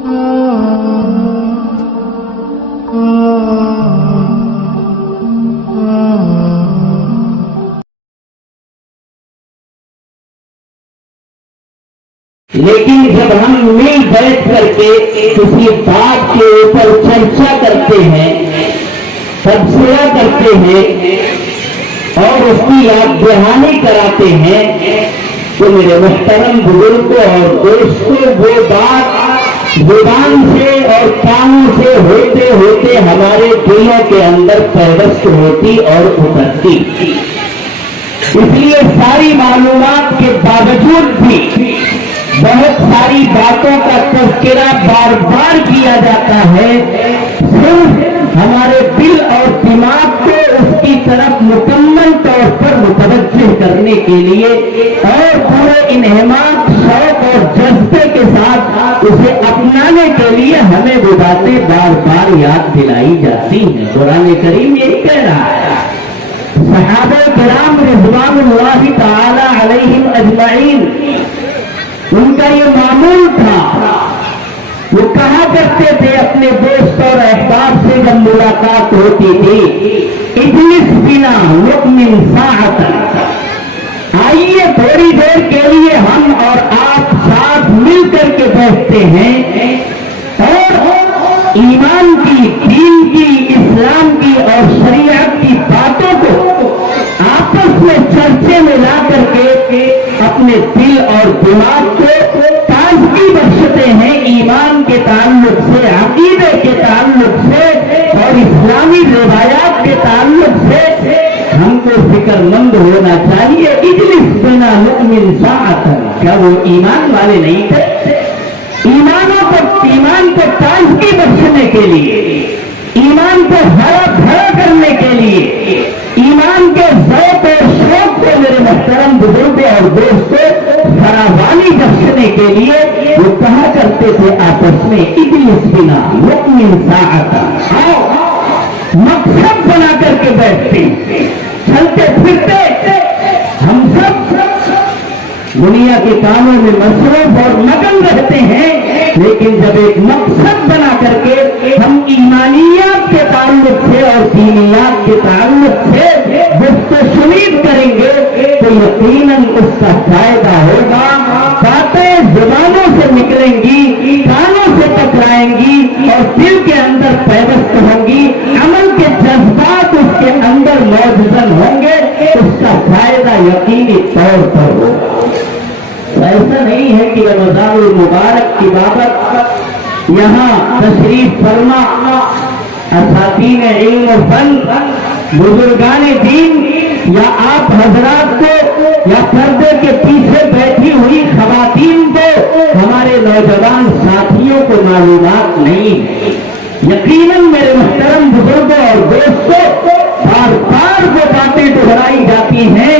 لیکن جب ہم مل بیٹھ کر کے کسی بات کے اوپر چرچا کرتے ہیں، تبصرہ کرتے ہیں اور اس کی یاد دہانی کراتے ہیں، تو میرے محترم بزرگوں اور دوستوں، وہ بات زبان سے اور کانوں سے ہوتے ہوتے ہمارے دلوں کے اندر پیوست ہوتی اور اترتی۔ اس لیے ساری معلومات کے باوجود بھی بہت ساری باتوں کا تذکرہ بار بار کیا جاتا ہے، صرف ہمارے دل اور دماغ کو اس کی طرف مکمل طور پر متوجہ کرنے کے لیے اور پورے انہماک، شوق اور جذبے کے ساتھ اسے اپنانے کے لیے ہمیں وہ باتیں بار بار یاد دلائی جاتی ہیں۔ قرآن کریم یہی کہہ رہا ہے۔ صحابہ کرام رضوان اللہ تعالی علیہم اجمعین، ان کا یہ معمول تھا، وہ کہا کرتے تھے اپنے دوست اور احباب سے جب ملاقات ہوتی تھی، اجلس بنا نؤمن ساعۃ، آئیے تھوڑی دیر کے لیے ہم اور آپ ساتھ مل کر کے بیٹھتے ہیں اور ایمان کی، دین کی، اسلام کی اور شریعت کی باتوں کو آپس میں چرچے میں لا کر کے اپنے دل اور دماغ کو تازگی بخشتے ہیں، ایمان کے تعلق سے، عقیدے کے تعلق سے اور اسلامی روایات کے تعلق سے ہم کو فکر مند ہونا چاہیے۔ اجلس بنا نؤمن ساعۃ، کیا وہ ایمان والے نہیں تھے؟ ایمان کو تازگی بخشنے کے لیے، ایمان کو ہرا بھرا کرنے کے لیے، ایمان کے ذوق اور شوق کو میرے محترم بزرگوں اور دوستوں فراوانی بخشنے کے لیے وہ کہا کرتے تھے آپس میں، اجلس بنا نؤمن ساعۃ، آؤ مقصد بنا کر کے بیٹھتے، چلتے پھرتے ہم سب دنیا کے کاموں میں مصروف اور مگن رہتے ہیں، لیکن جب ایک مقصد بنا کر کے ہم ایمانیات کے تعلق سے اور دینیات کے تعلق سے گفت و شنید کریں گے تو یقیناً اس کا فائدہ ہوگا۔ باتیں زبانوں سے نکلیں گی، کانوں سے ٹکرائیں گی اور دل کے اندر پیوست ہوں گی، عمل کے جذبات اس کے اندر موجزن ہوں گے، اس کا فائدہ یقینی طور پر ہوگا۔ ایسا نہیں ہے کہ رمضان المبارک کی بابت یہاں تشریف فرما اساتین علم و فن، بزرگان دین یا آپ حضرات کو یا پردے کے پیچھے بیٹھی ہوئی خواتین کو، ہمارے نوجوان ساتھیوں کو معلومات نہیں ہے۔ یقیناً میرے محترم بزرگوں اور دوستوں، بار بار وہ باتیں دہرائی جاتی ہیں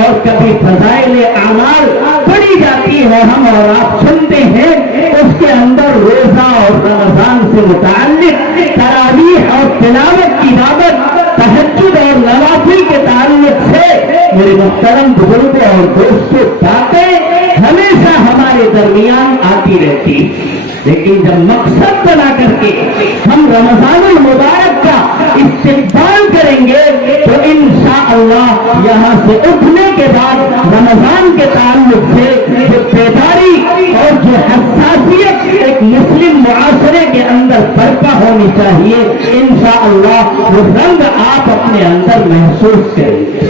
اور کبھی فضائل اعمال پڑھی جاتی ہے، ہم اور آپ سنتے ہیں، اس کے اندر روزہ اور رمضان سے متعلق تراویح اور تلاوت کی بابت، تہجد اور نوافل کے تعلق سے میرے محترم بزرگوں اور دوستوں باتیں ہمیشہ ہمارے درمیان آتی رہتی، لیکن جب مقصد بنا کر کے ہم رمضان المبارک کا استقبال کریں گے تو انشاءاللہ یہاں سے اٹھنے کے بعد رمضان کے تعلق سے جو بیداری اور جو حساسیت ایک مسلم معاشرے کے اندر برپا ہونی چاہیے، انشاءاللہ وہ رنگ آپ اپنے اندر محسوس کریں گے۔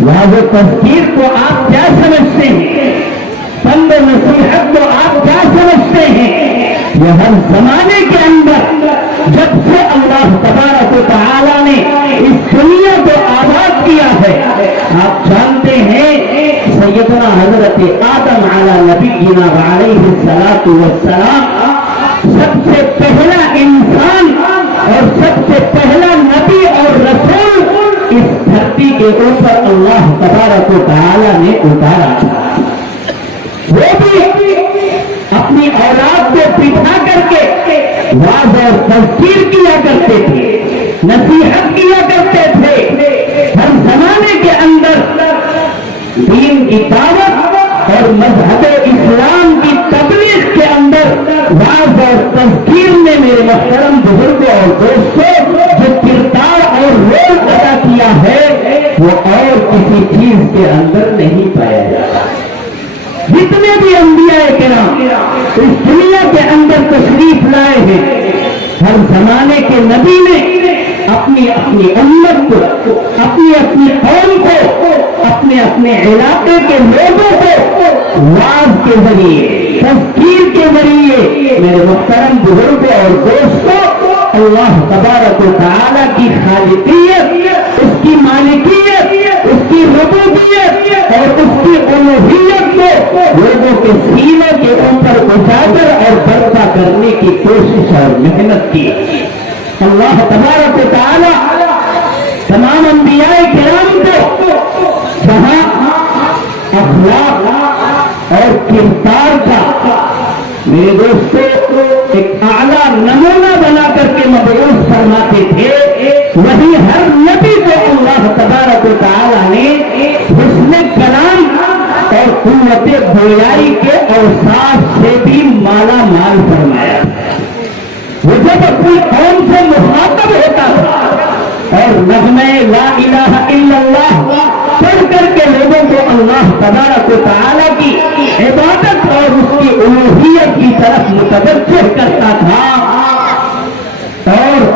واضح تذکیر کو آپ کیا سمجھتے ہیں؟ فند نصیحت کو آپ کیا سمجھتے ہیں؟ یہ ہر زمانے کے اندر جب سے اللہ تبارک و تعالی نے اس دنیا کو آباد کیا ہے، آپ جانتے ہیں سیدنا حضرت آدم علی نبینا علیہ الصلاۃ والسلام سب سے پہلا انسان اور سب سے پہلا نبی اور رسول اس دھرتی کے اوپر اللہ تبارک و تعالی نے اتارا تھا۔ وہ بھی اپنی اولاد کو بٹھا کر کے واضح اور تذکیر کیا کرتے تھے، نصیحت کیا کرتے تھے، ہر زمانے کے اندر دین کی دعوت اور مذہب اسلام کی تبلیغ کے اندر واعظ اور تذکیر میں میرے محترم بزرگوں اور دوستوں جو کردار اور رول ادا کیا ہے وہ اور کسی چیز کے اندر نہیں پایا جاتا. جتنے بھی انبیاء کرام اس دنیا کے اندر تشریف لائے ہیں، ہر زمانے کے نبی نے اپنی اپنی امت کو، اپنی اپنی قوم کو، اپنے اپنے علاقے کے لوگوں کو واعظ کے ذریعے، تذکیر کے ذریعے میرے محترم بزرگوں اور دوستوں اللہ تبارک و تعالیٰ کی خالقیت، اس کی مالکیت، اس کی ربوبیت اور اس کی الوہیت کو لوگوں کے سینے کے اوپر اجاگر اور برپا کرنے کی کوشش اور محنت کی. اللہ تبارک و تعالیٰ تمام انبیاء کرام کو جہاں اخلاق اور کردار کا میرے دوستوں ایک اعلیٰ نمونہ بنا کر کے مبعوث فرماتے تھے، وہی ہر نبی کو اللہ تبارک و تعالیٰ نے حسن کلام اور قوت گویائی کے اوصاف سے بھی مالا مال فرمایا. وہ جب اپنی قوم سے مخاطب ہوتا تھا اور نغمہ لا الہ الا اللہ پڑھ کر کے لوگوں کو اللہ تبارک و تعالیٰ کی عبادت اور اس کی الوہیت کی طرف متوجہ کرتا تھا اور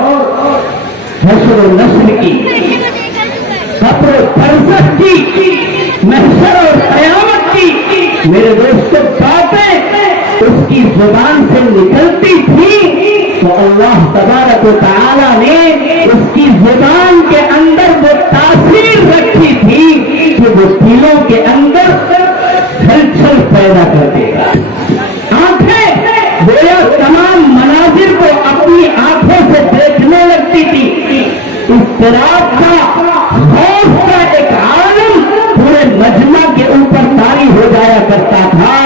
حشر و نشر کی، قبر و برزخ کی، محشر اور قیامت کی میرے دوستوں باتیں اس کی زبان سے نکلتی تھی تو اللہ تبارک و تعالیٰ نے اس کی زبان کے اندر وہ تاثیر رکھی تھی کہ وہ دلوں کے اندر ہلچل پیدا کر دے گا. آنکھیں گویا تمام مناظر کو اپنی آنکھوں سے دیکھنے لگتی تھی. اضطراب کا، خوف کا ایک عالم پورے مجمع کے اوپر طاری ہو جایا کرتا تھا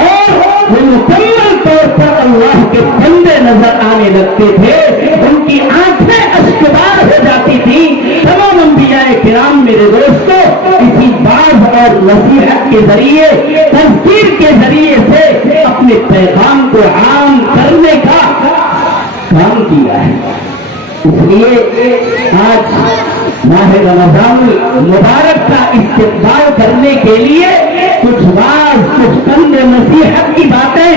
اور وہ مکمل طور پر اللہ کے بندے نظر آنے لگتے تھے. ان کی آنکھیں اشکبار ہو جاتی تھی. تمام انبیاء کرام میرے دوستوں اسی باز اور نصیحت کے ذریعے، تذکیر کے ذریعے سے اپنے پیغام کو عام کرنے کا کام کیا ہے. اس لیے آج ماہ رمضان مبارک کا استقبال کرنے کے لیے کچھ باز، کچھ کند نصیحت کی باتیں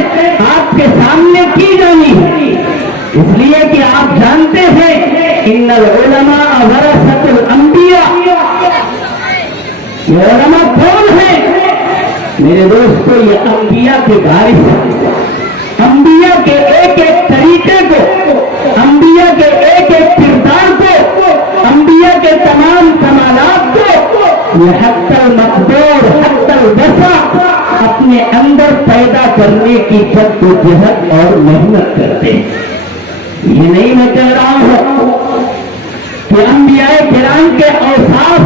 آپ کے سامنے کی جانی ہے. اس لیے کہ آپ جانتے ہیں ان العلماء ورثۃ الانبیاء. یہ علماء کون ہیں میرے دوستو؟ یہ انبیاء کے وارث ہیں. انبیاء کے ایک ایک طریقے کو، انبیاء کے ایک ایک کردار کو، انبیاء کے تمام کمالات کو یہ حق المقدور، حق الوسع اپنے اندر پیدا کرنے کی جدوجہد اور محنت کرتے ہیں. یہ نہیں میں کہہ رہا ہوں کہ انبیاء کرام کے اوصاف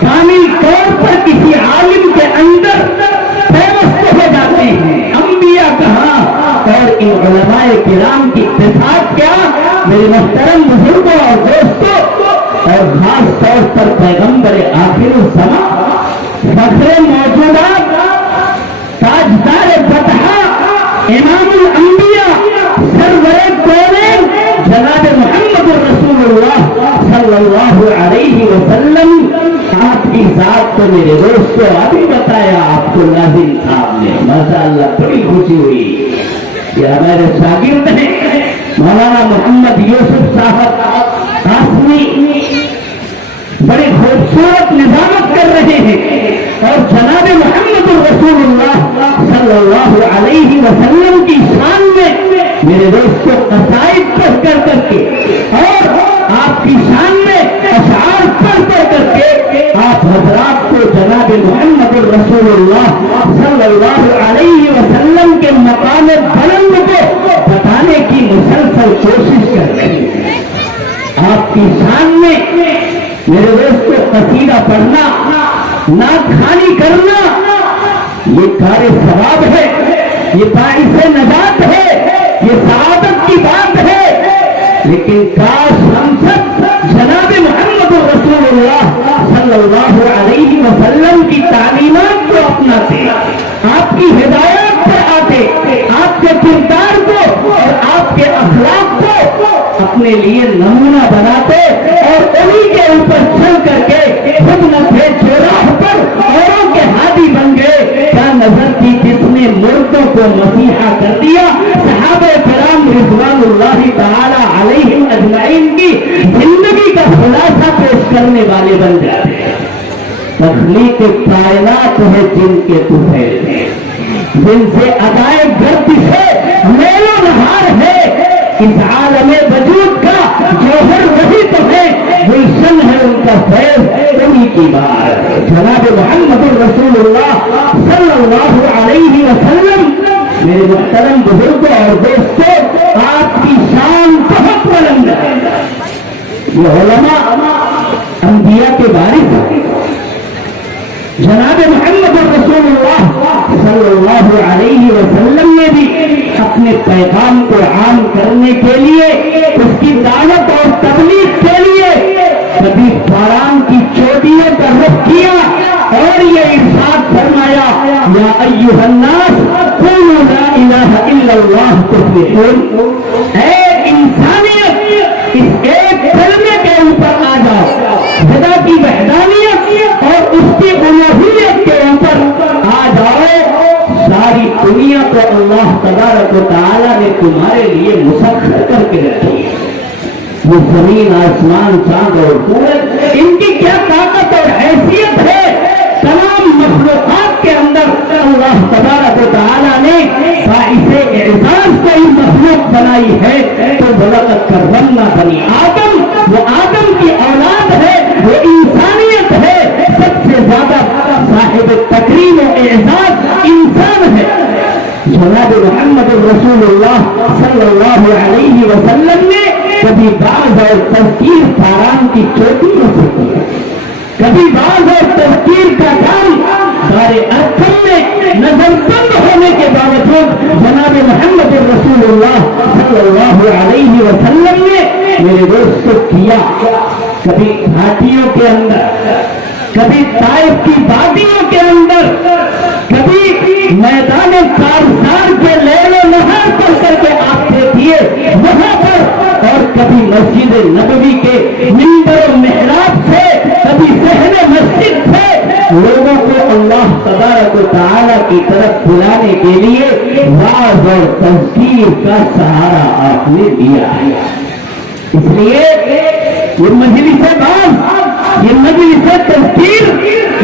کامل طور پر کسی عالم کے اندر پیوست ہو جاتے ہیں. انبیاء کہاں اور ان علماء کرام کی اتفاق کیا میرے محترم بزرگوں اور دوستوں، اور خاص طور پر پیغمبر آخر الزمان، فخر موجودات، تاجدار فتح، امام الانبیاء، سرور کونین جناب محمد رسول اللہ صلی اللہ علیہ وسلم، آپ کی ذات کو میرے دوستوں ابھی بتایا آپ کو ناظرین صاحب نے، ماشاء اللہ بڑی خوشی ہوئی. یہ ہمارے شاگرد ہیں مولانا محمد یوسف صاحب قاسمی، بڑے خوبصورت نظامت کر رہے ہیں اور جناب محمد رسول اللہ صلی اللہ علیہ وسلم کی شان میں میرے دوستوں قصائد پڑھ کر کے اور آپ کی شان میں اشعار پڑھ کر کے آپ حضرات کو جناب محمد رسول اللہ صلی اللہ علیہ وسلم کے مقام بلند کو بتانے کی مسلسل کوشش کر رہے ہیں. آپ کی شان میں میرے دوستوں قصیدہ پڑھنا، نعت خوانی کرنا یہ کار ثواب ہے، یہ باعث نجات ہے، یہ سعادت کی بات ہے. لیکن کاش ہم سب جناب محمد رسول اللہ صلی اللہ علیہ وسلم کی تعلیمات کو اپناتے، آپ کی ہدایات پر آتے، آپ کے کردار کو اپنے لیے نمونہ بناتے اور انہی کے اوپر چل کر کے خود نہ تھے چوراہ پر اوروں کے ہادی بن گئے. کیا نظر تھی جس نے مردوں کو مسیحا کر دیا؟ صحابہ کرام رضوان اللہ تعالی علیہم اجمعین کی زندگی کا خلاصہ پیش کرنے والے بن جاتے ہیں. تخلیق کائنات ہے جن کے طفیل ہیں، جن سے ادائے گردش ہے، میل و نہار ہے. اس عالم وجود کا جوہر وہی تو ہے، گلشن ہے ان کا فیض انہی کی بات. جناب محمد رسول اللہ صلی اللہ علیہ وسلم میرے محترم بزرگوں اور دوستوں، آپ کی شان بہت بلند ہے. یہ علماء انبیاء کے وارث ہیں. جناب محمد رسول اللہ صلی اللہ علیہ وسلم نے بھی اپنے پیغام کو عام کرنے کے لیے، اس کی دعوت اور تبلیغ کے لیے کبھی فاران کی چوٹیوں کا رخ کیا اور یہ ارشاد فرمایا، یا ایھا الناس قولوا لا الہ الا اللہ تفلحون. اے انسانیت، اس ایک کلمے کے اوپر آ جاؤ، خدا کی وحدانیت اور اس کی الوہیت کے اوپر آ جاؤ. ساری دنیا کو اللہ تبارک و تعالی نے تمہارے لیے مسخر کر کے رکھی ہے. وہ زمین، آسمان، چاند اور سورج، ان کی کیا طاقت اور حیثیت ہے. تمام مخلوقات کے اندر اللہ تبارک و تعالی نے باعث اعزاز کوئی مخلوق بنائی ہے تو وَلَقَدْ كَرَّمْنَا بَنِي آدم. وہ آدم کی اولاد ہے، وہ انسانیت ہے. سب سے زیادہ صاحب تکریم و اعزاز انسان ہے. جناب محمد رسول اللہ صلی اللہ علیہ وسلم نے کبھی باز اور تذکیر فاران کی چوٹیوں سے کیا، کبھی باز اور تذکیر کا کام دار ارقم میں نظر بند ہونے کے باوجود جناب محمد رسول اللہ صلی اللہ علیہ وسلم نے میرے دوست کو کیا. کبھی گھاٹیوں کے اندر، کبھی طائف کی وادیوں کے اندر، کبھی میدان کارزار کے لیل و نہار پر کر کے آپ دیکھیے وہاں پر، اور کبھی مسجد نبوی کے منبر و محراب سے، کبھی صحن مسجد سے لوگوں کو اللہ تبارک و تعالی کی طرف بلانے کے لیے واعظ اور تذکیر کا سہارا آپ نے دیا ہے. اس لیے یہ مجلس باز، یہ مجلس تذکیر،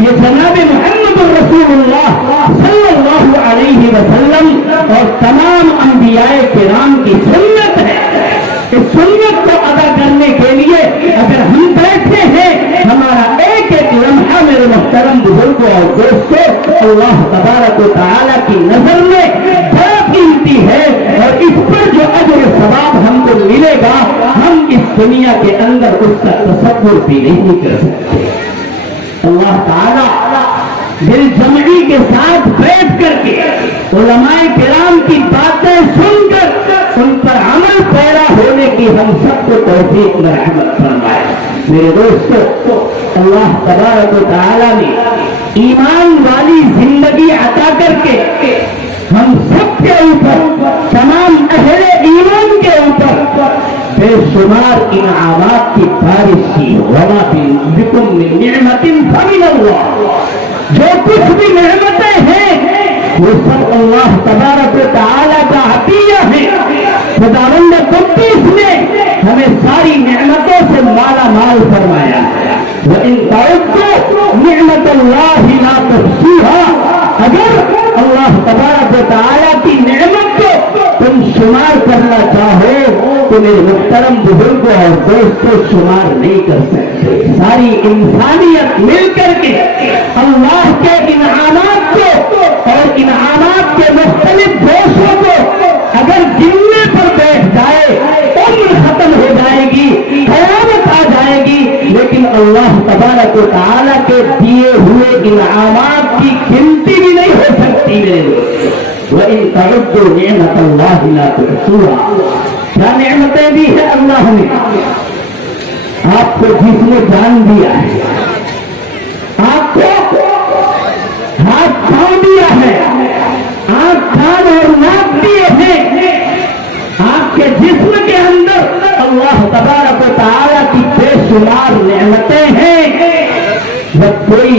یہ جناب محمد رسول اللہ صلی اللہ علیہ وسلم اور تمام انبیاء کرام کی سنت ہے. اس سنت کو ادا کرنے کے لیے اگر ہم بیٹھے ہیں، ہمارا ایک ایک لمحہ میرے محترم بزرگوں اور دوستوں اللہ تبارک و تعالی کی نظر میں بڑا قیمتی ہے، اور اس پر جو اجر و ثواب ہم کو ملے گا ہم اس دنیا کے اندر اس کا تصور بھی نہیں کر سکتے. اللہ تعالی دل جمعی کے ساتھ بیٹھ کر کے علماء کرام کی باتیں سن کر ان پر عمل پیرا ہونے کی ہم سب کو توفیق مرحمت فرمائے. میرے دوستو، اللہ تبارک و تعالی نے ایمان والی زندگی عطا کر کے ہم سب کے اوپر، تمام اہل ایمان کے اوپر بے شمار انعامات کی بارش کی. وما بکم من نعمت فمن اللہ. جو کچھ بھی نعمتیں ہیں وہ سب اللہ تبارک و تعالی کا عطیہ ہے. خداوند قدوس نے ہمیں ساری نعمتوں سے مالا مال فرمایا. وَإِن تَعُدُّوا نِعْمَتَ اللَّهِ لَا تُحْصُوهَا. اگر اللہ تبارک و تعالی کی نعمت کو تم شمار کرنا چاہو تو میرے محترم بزرگوں اور دوستوں شمار نہیں کر سکتے. ساری انسانیت مل کر کے اللہ کے انعامات کو اور انعامات کے مختلف جوشوں کو اگر گننے پر بیٹھ جائے عمر ختم ہو جائے گی، قیامت آ جائے گی، لیکن اللہ تبارک و تعالیٰ کے دیے ہوئے انعامات کی گنتی بھی نہیں ہو سکتی. وَإِن تَعُدُّوا نِعْمَتَ اللَّهِ لَا تُحْصُوهَا. کیا نعمتیں دی ہے اللہ نے آپ کو؟ جسم و جان دیا ہے، آپ کو ہاتھ پاؤں دیا ہے، آنکھ کان اور ناک دیے ہیں. آپ کے جسم کے اندر اللہ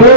2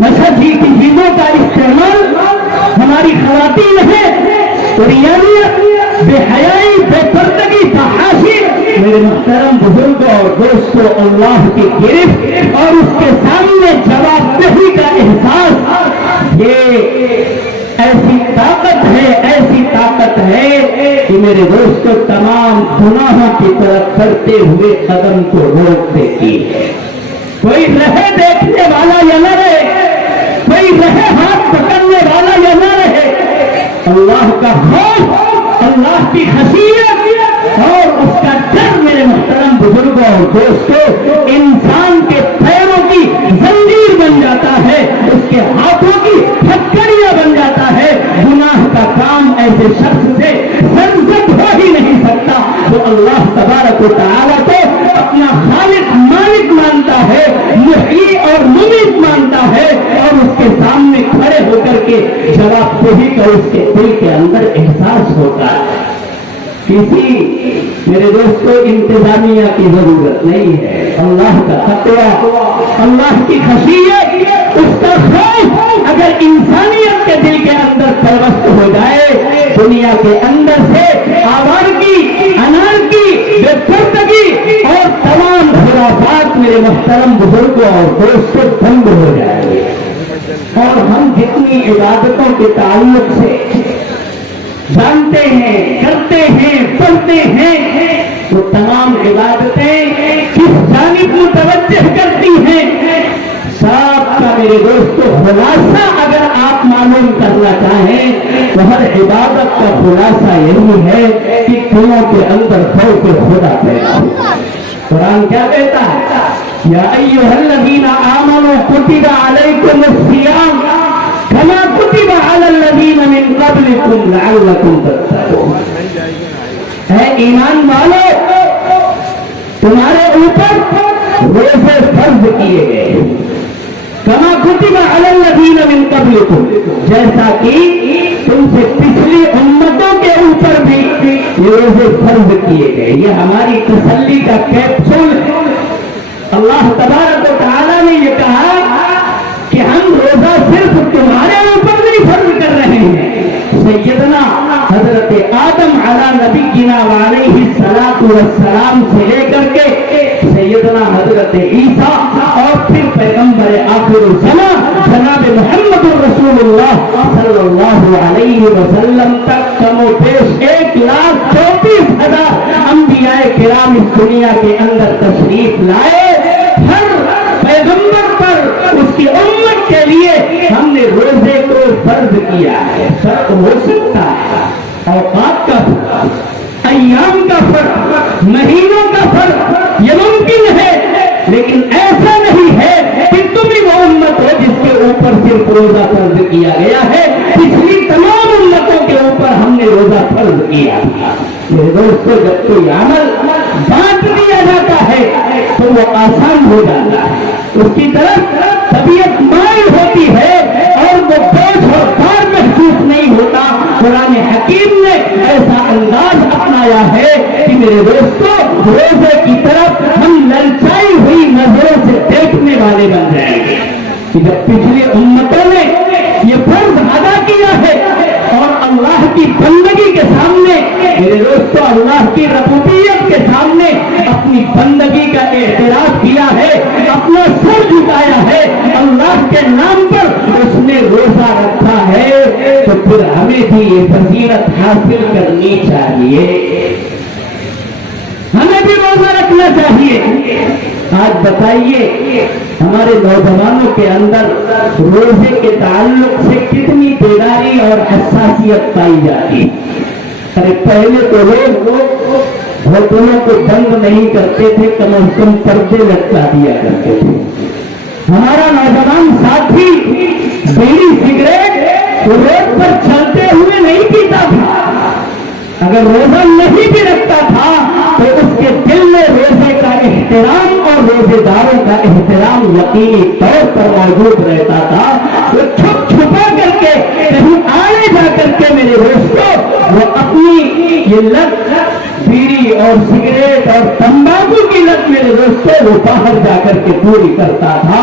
نشہ کی چیزوں کا استعمال ہماری خواتین ہیں، ریانیت، بے حیائی، بے پردگی، فحاشی، میرے محترم بزرگوں اور دوستوں، اللہ کی گرفت اور اس کے سامنے جواب دہی کا احساس، یہ ایسی طاقت ہے کہ میرے دوستوں تمام گناہوں کی طرف بڑھتے ہوئے قدم کو روک دیتی ہے۔ کوئی رہے دیکھنے والا یا نہ رہے، کوئی رہے ہاتھ پکڑنے والا یا نہ رہے، اللہ کا خوف، اللہ کی خشیت اور اس کا ڈر میرے محترم بزرگوں اور دوستوں انسان کے پیروں کی زنجیر بن جاتا ہے، اس کے ہاتھوں کی ہتھکڑیاں بن جاتا ہے۔ گناہ کا کام ایسے شخص سے سرزد ہو ہی نہیں سکتا جو اللہ تبارک و تعالیٰ کو اپنا خالق مالک مانتا ہے، محیی اور ممیت مانتا ہے، اور اس کے سامنے کھڑے ہو کر کے جواب دہی کا اس کے دل کے اندر احساس ہوتا ہے۔ کسی میرے دوستوں انتظامیہ کی ضرورت نہیں ہے، اللہ کا تقویٰ، اللہ کی خشیت، اس کا خوف اگر انسانیت کے دل کے اندر پیوست ہو جائے، دنیا کے اندر سے آوارگی، انارکی، بے پردگی اور تمام خرافات میرے محترم بزرگوں اور دوستوں بند ہو جائیں گے، اور ہم جتنی عبادتوں کے تعلق سے جانتے ہیں، کرتے ہیں، پڑھتے ہیں، وہ تمام عبادتیں کس جانب متوجہ کرتی ہیں؟ سب کا میرے دوستو خلاصہ اگر آپ معلوم کرنا چاہیں تو ہر عبادت کا خلاصہ یہی ہے کہ دلوں کے اندر خوف خدا پیدا ہو۔ قرآن کیا کہتا ہے؟ یا ایھا الذین آمنوا کتب علیکم الصیام کما کتب علی الذین من قبلکم لعلکم تتقون۔ اے ایمان والو، تمہارے اوپر روزے فرض کیے گئے، کما کتب علی الذین من قبلکم، جیسا کہ تم سے پچھلی امتوں کے اوپر بھی یہ روزے فرض کیے گئے۔ یہ ہماری تسلی کا کیپسول ہے۔ اللہ تبارک و تعالیٰ نے یہ کہا کہ ہم روزہ صرف تمہارے اوپر نہیں فرض کر رہے ہیں، سیدنا حضرت آدم علی نبینا وعلیہ الصلاۃ والسلام سے لے کر کے سیدنا حضرت عیسیٰ اور پھر پیغمبر آخر الزمان جناب محمد رسول اللہ صلی اللہ علیہ وسلم تک کم و بیش 1,34,000 انبیاء کرام اس دنیا کے اندر تشریف لائے۔ ہر پیغمبر پر اس کی امت کے لیے ہم نے روزے کو فرض کیا ہے۔ فرق ہو سکتا ہے، اوقات کا فرق، ایام کا فرق، مہینوں کا فرق، یہ ممکن ہے، لیکن ایسا نہیں ہے کہ تم ہی وہ امت ہو جس کے اوپر صرف روزہ فرض کیا گیا ہے، پچھلی تمام امتوں کے اوپر ہم نے روزہ فرض کیا۔ میرے دوستو، جب کوئی عمل بانٹ دیا جاتا ہے تو وہ آسان ہو جاتا ہے، اس کی طرف طبیعت مائل ہوتی ہے اور وہ بوجھ اور بار محسوس نہیں ہوتا۔ قرآن حکیم نے ایسا انداز اپنایا ہے کہ میرے دوستو روزے کی طرف ہم للچائی ہوئی نظروں سے دیکھنے والے بن جائیں گے کہ جب پچھلی امتوں نے یہ فرض ادا کیا ہے اور اللہ کی بندگی کے سامنے میرے دوستو اللہ کی ربوبیت کے سامنے اپنی بندگی کا اعتراف کیا ہے، اپنا سر جھکایا ہے، اللہ کے نام پر اس نے روزہ رکھا ہے، تو پھر ہمیں بھی یہ فضیلت حاصل کرنی چاہیے، ہمیں بھی روزہ رکھنا چاہیے۔ آج بتائیے ہمارے نوجوانوں کے اندر روزے کے تعلق سے کتنی بیداری اور حساسیت پائی جاتی ہے۔ ارے پہلے تو لوگ ہوٹلوں کو بند نہیں کرتے تھے، کم از کم پردے لٹکا دیا کرتے تھے۔ ہمارا نوجوان ساتھی بیڑی سگریٹ روڈ پر چلتے ہوئے نہیں پیتا تھا، اگر روزہ نہیں بھی رکھتا تھا تو اس کے دل میں روزے کا احترام اور روزے داروں کا احترام یقینی طور پر موجود رہتا تھا۔ وہ چھپ چھپا کر کے کہیں آڑے جا کر کے میرے دوستوں وہ اپنی یہ لت بیڑی اور سگریٹ اور تمباکو کی لت میرے دوستوں وہ باہر جا کر کے پوری کرتا تھا۔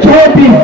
24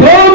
2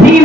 30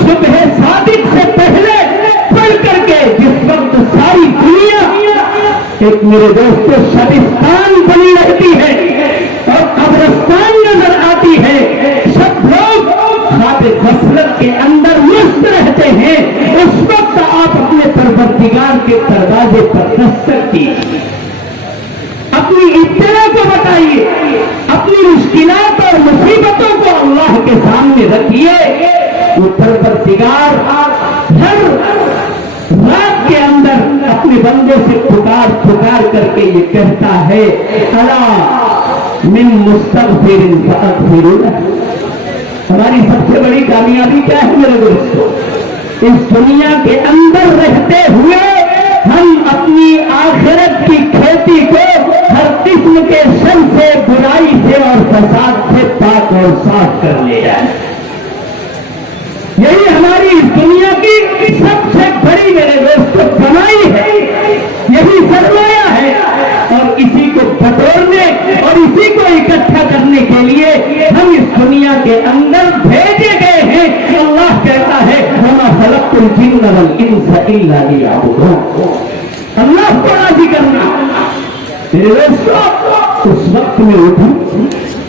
صبح صادق سے پہلے پڑھ کر کے جس وقت ساری دنیا ایک میرے دوستو شبستان بنی رہتی ہے اور قبرستان نظر آتی ہے، سب لوگ خواب غفلت کے اندر مست رہتے ہیں، اس وقت آپ اپنے پروردگار کے دروازے پر دستک کیجیے، اپنی ابتلا کو بتائیے، اپنی مشکلات اور مصیبتوں کو اللہ کے سامنے رکھیے۔ وہ پروردگار ہر رات کے اندر اپنے بندے سے پکار کر کے یہ کہتا ہے الا من مستغفر فاغفر له۔ ہماری سب سے بڑی کامیابی کیا ہے میرے دوستو؟ اس دنیا کے اندر رہتے ہوئے ہم اپنی آخرت کی کھیتی کو ہر قسم کے شر سے، برائی سے اور فساد سے پاک اور صاف کر لے جائیں۔ یہی ہماری اس دنیا کی سب سے بڑی میرے دوستو کمائی ہے، یہی سرمایہ ہے، اور اسی کو بٹورنے اور اسی کو اکٹھا کرنے کے لیے ہم اس دنیا کے اندر بھیجے گئے ہیں۔ اللہ کہتا ہے وَمَا خَلَقْتُ الْجِنَّ وَالْإِنسَ إِلَّا لِيَعْبُدُونِ۔ اللہ کو راضی کرنا میرے دوستو، اس وقت میں اٹھو،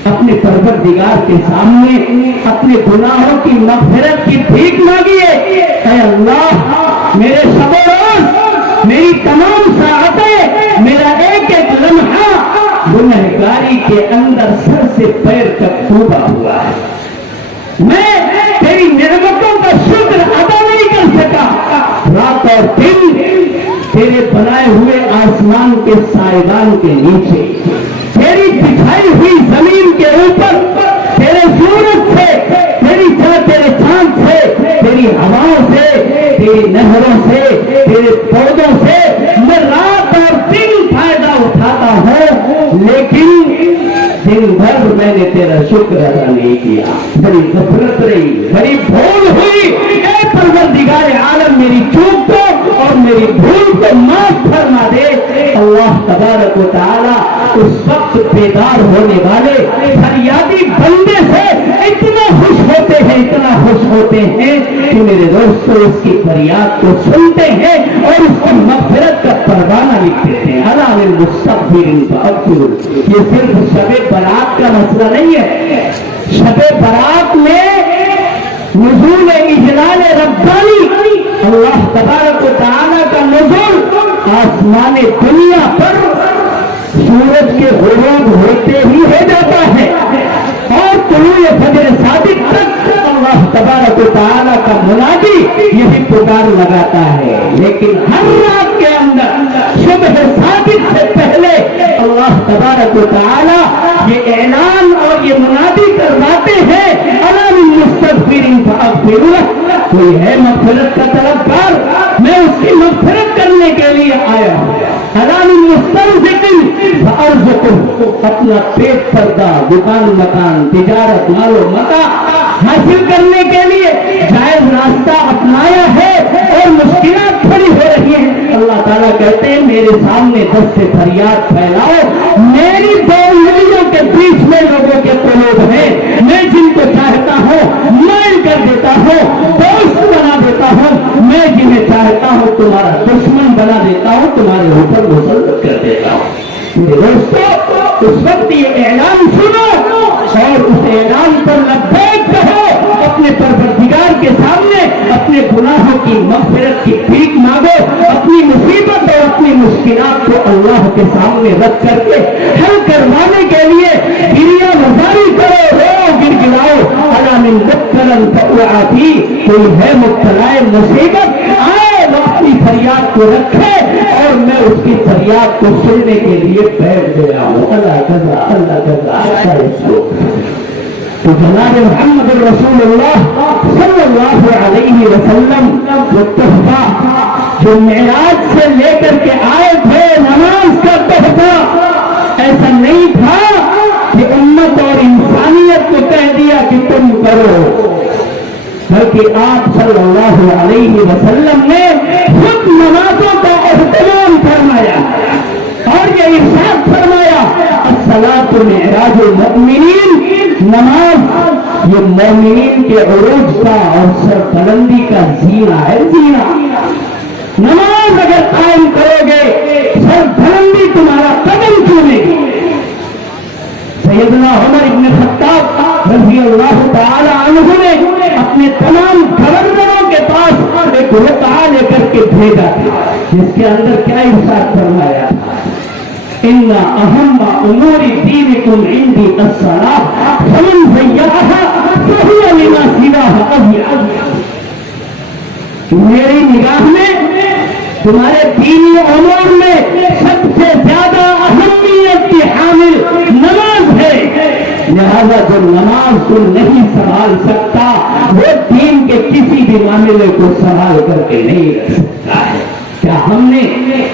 اپنے پروردگار کے سامنے اپنے گناہوں کی مغفرت کی بھیک مانگیے۔ اے اللہ، میرے شب و روز، میری تمام ساعتیں، میرا ایک ایک لمحہ گنہگاری کے اندر سر سے پیر تک ڈوبا ہوا ہے، میں تیری نعمتوں کا شکر ادا نہیں کر سکا۔ رات اور دن تیرے بنائے ہوئے آسمان کے سائبان کے نیچے، تیری بچھائی ہوئی زمین کے اوپر، تیرے سورج سے، تیرے چاند سے، تیری ہواؤں سے، تیری نہروں سے، تیرے پودوں سے میں رات اور دن فائدہ اٹھاتا ہوں، لیکن دن بھر میں نے تیرا شکر ادا نہیں کیا، بڑی غفلت رہی، بڑی بھول ہوئی۔ اے پروردگار عالم، میری چوک کو اور میری بھول کو معاف فرما دے۔ اللہ تبارک و تعالی اس وقت بیدار ہونے والے فریادی بندے سے اتنا خوش ہوتے ہیں، اتنا خوش ہوتے ہیں کہ میرے دوستو اس کی فریاد کو سنتے ہیں اور اس کی مغفرت کا پروانہ لکھ دیتے ہیں۔ الا للمستغفر فاغفر۔ یہ صرف شب برات کا مسئلہ نہیں ہے، شب برات میں نزول اجلال ربانی، اللہ تبارک و تعالی کا نزول آسمان دنیا پر سورج کے غروب ہوتے ہی ہو جاتا ہے، اور طلوع فجر صادق تک اللہ تبارک و تعالی کا منادی یہی پکار لگاتا ہے۔ لیکن ہر رات کے اندر صبح صادق سے پہلے اللہ تبارک و تعالی یہ اعلان اور یہ منادی کرواتے ہیں الا للمستغفر فاغفر له۔ کوئی ہے مغفرت کا طلبگار؟ میں اس کی مغفرت کرنے کے لیے آیا ہوں۔ الا للمسترزق فارزقه۔ اپنا پیٹ پردہ، دکان مکان، تجارت، مال و متاع حاصل کرنے کے لیے جائز راستہ اپنایا ہے اور مشکلات کھڑی ہو رہی ہیں، اللہ تعالیٰ کہتے ہیں میرے سامنے دست فریاد پھیلاؤ۔ میری دو انگلیوں کے بیچ میں لوگوں کے قلوب ہیں، میں جن کو چاہتا ہوں مائل کر دیتا ہوں، دوست بنا دیتا ہوں، میں جنہیں چاہتا ہوں تمہارا دشمن بنا دیتا ہوں، تمہارے اوپر مسلط کر دیتا ہوں۔ میرے دوستو، اس وقت یہ اعلان سنو اور اس اعلان پر لبیک کہو، اپنے پروردگار کے سامنے اپنے گناہوں کی مغفرت کی بھیک مانگو، اپنی مصیبت اور اپنی مشکلات کو اللہ کے سامنے رکھ کر کے حل کروانے کے لیے گریہ مزاری کرو، رو گر گراؤ۔ الا من مبتلا فاوعى فيه۔ کوئی ہے مبتلا مصیبت، آئے وہ اپنی فریاد کو رکھے اور میں اس کی فریاد کو سننے کے لیے بیٹھ گیا ہوں۔ اللہ کذا اللہ کذا تو جناب محمد رسول اللہ صلی اللہ علیہ وسلم وہ تحفہ جو معراج سے لے کر کے آئے تھے، نماز کا تحفہ، ایسا نہیں تھا کہ امت اور انسانیت کو کہہ دیا کہ تم کرو، بلکہ آپ صلی اللہ علیہ وسلم نے خود نمازوں کا اہتمام فرمایا اور یہ ارشاد فرمایا الصلاۃ معراج المؤمنین، نماز یہ مومنین کے عروج کا اور سربلندی کا زینہ ہے، زینہ۔ نماز اگر قائم کرو گے سربلندی تمہارا قدم چومے گی۔ سیدنا عمر ابن خطاب رضی اللہ تعالی عنہ نے اپنے تمام گورنروں کے پاس ایک رقعہ لے کر کے بھیجا تھا، جس کے اندر کیا ارشاد فرمایا تھا؟ ان اہم امور دینکم عندی الصلاۃ فمن ضیعها فهو لما سواها اضیع۔ میری نگاہ میں تمہارے دینی امور میں سب سے زیادہ اہمیت کی حامل نماز ہے، لہذا جو نماز کو نہیں سنبھال سکتا وہ دین کے کسی بھی معاملے کو سنبھال کر کے نہیں رکھ سکتا ہے۔ کیا ہم نے،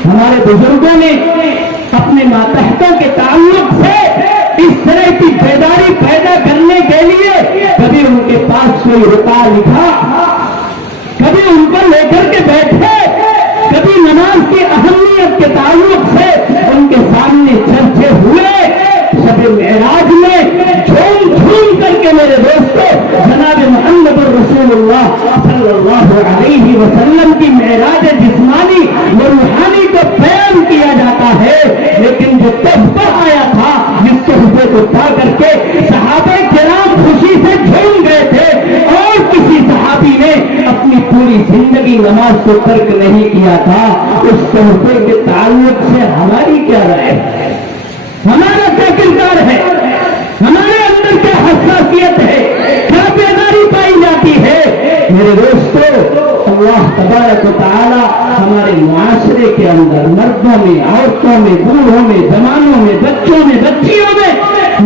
ہمارے بزرگوں نے اپنے ماتحتوں کے تعلق سے اس طرح کی بیداری پیدا کرنے کے لیے کبھی ان کے پاس کوئی رقعہ لکھا، کبھی ان کو لے کر کے بیٹھے، کبھی نماز کی اہمیت کے تعلق سے ان کے سامنے چرچے ہوئے؟ شب معراج میں جھوم جھوم کر کے میرے دوستو جناب محمد رسول اللہ صلی اللہ علیہ وسلم کی معراج جسمانی و روحانی کو بیان کیا جاتا ہے، لیکن جو تحفہ آیا تھا جس تحفے کو پا کر کے صحابہ کرام خوشی سے جھوم گئے تھے، اور کسی صحابی نے اپنی پوری زندگی نماز کو ترک نہیں کیا تھا، اس تحفے کے تعلق سے ہماری کیا رائے ہے؟ ہمارا کیا کردار ہے؟ ہمارے اندر کیا حساسیت ہے؟ کیا بیداری پائی جاتی ہے؟ میرے دوستو، اللہ تبارک و تعالی ہمارے معاشرے کے اندر مردوں میں، عورتوں میں، بوڑھوں میں، جوانوں میں، بچوں میں، بچیوں میں